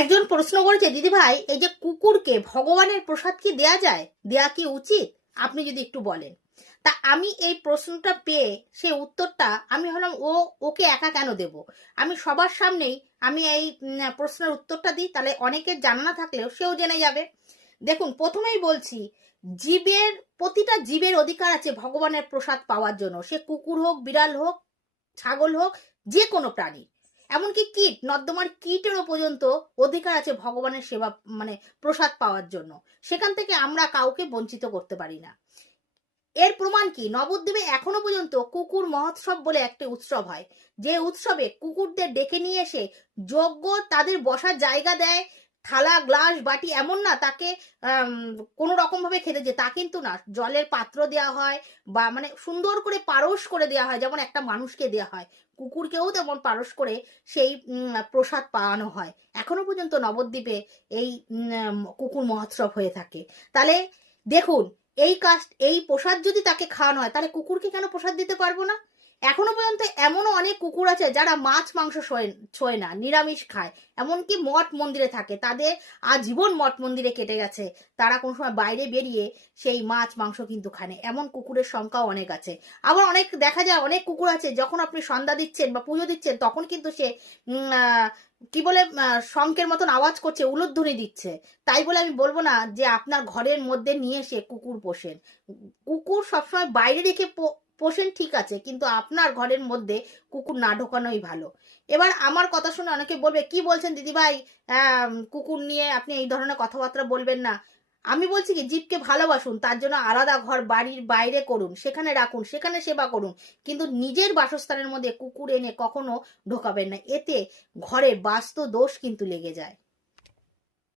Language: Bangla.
একজন প্রশ্ন করেছে, দিদি ভাই এই যে কুকুরকে ভগবানের প্রসাদ কি দেয়া যায়, দেয়া কি উচিত, আপনি যদি একটু বলেন। তা আমি এই প্রশ্নটা পেয়ে সেই উত্তরটা আমি হলাম, ওকে একা কেন দেব, আমি সবার সামনেই আমি এই প্রশ্নের উত্তরটা দিই, তাহলে অনেকের জানা না থাকলেও সেও জেনে যাবে। দেখুন, প্রথমেই বলছি, জীবের, প্রতিটা জীবের অধিকার আছে ভগবানের প্রসাদ পাওয়ার জন্য, সে কুকুর হোক, বিড়াল হোক, ছাগল হোক, যে কোনো প্রাণী, এমনকি কীট, নর্দমার কীটেরও পর্যন্ত অধিকার আছে ভগবানের সেবা মানে প্রসাদ পাওয়ার জন্য। সেখান থেকে আমরা কাউকে বঞ্চিত করতে পারি না। এর প্রমাণ কি, নবদ্বীপে এখনো পর্যন্ত কুকুর মহোৎসব বলে একটা উৎসব হয়, যে উৎসবে কুকুরদের ডেকে নিয়ে এসে যজ্ঞ, তাদের বসার জায়গা দেয়, থালা গ্লাস বাটি, এমন না তাকে কোনো রকম ভাবে খেতে যে, তা কিন্তু না, জলের পাত্র দেওয়া হয়, বা মানে সুন্দর করে পারস করে দেওয়া হয়, যেমন একটা মানুষকে দেওয়া হয়, কুকুরকেও তেমন পারস করে সেই প্রসাদ পাওয়ানো হয়। এখনো পর্যন্ত নবদ্বীপে এই কুকুর মহোৎসব হয়ে থাকে। তাহলে দেখুন, এই প্রসাদ যদি তাকে খাওয়ানো হয়, তাহলে কুকুরকে কেন প্রসাদ দিতে পারবো না? এখনো পর্যন্ত এমনও অনেক কুকুর আছে যারা মাছ মাংস ছোঁয় না, নিরামিষ খায়, এমনকি মঠ মন্দিরে থাকে, তাদের আজীবন মঠ মন্দিরে কেটে গেছে, তারা কোনো সময় বাইরে বেরিয়ে সেই মাছ মাংস কিন্তু খায় না। এমন কুকুরের সংখ্যাও অনেক আছে। আবার অনেক দেখা যায়, অনেক কুকুর আছে যখন আপনি সন্ধ্যা দিচ্ছেন বা পুজো দিচ্ছেন, তখন কিন্তু সে কি বলে শঙ্খের মতন আওয়াজ করছে, উলুধ্বনি দিচ্ছে। তাই বলে আমি বলবো না যে আপনার ঘরের মধ্যে নিয়ে এসে কুকুর পোষেন। কুকুর সবসময় বাইরে রেখে পোষেন, ঠিক আছে, কিন্তু আপনার ঘরের মধ্যে কুকুর না ঢোকানোই ভালো। এবার আমার কথা শুনে অনেকে বলবে, কি বলছেন দিদিভাই, কুকুর নিয়ে আপনি এই ধরনের কথাবার্তা বলবেন না। আমি বলছি কি, জীবকে ভালোবাসুন, তার জন্য আলাদা ঘর বাড়ির বাইরে করুন, সেখানে রাখুন, সেখানে সেবা করুন, কিন্তু নিজের বাসস্থানের মধ্যে কুকুর এনে কখনো ঢোকাবেন না, এতে ঘরে বাস্তু দোষ কিন্তু লেগে যায়।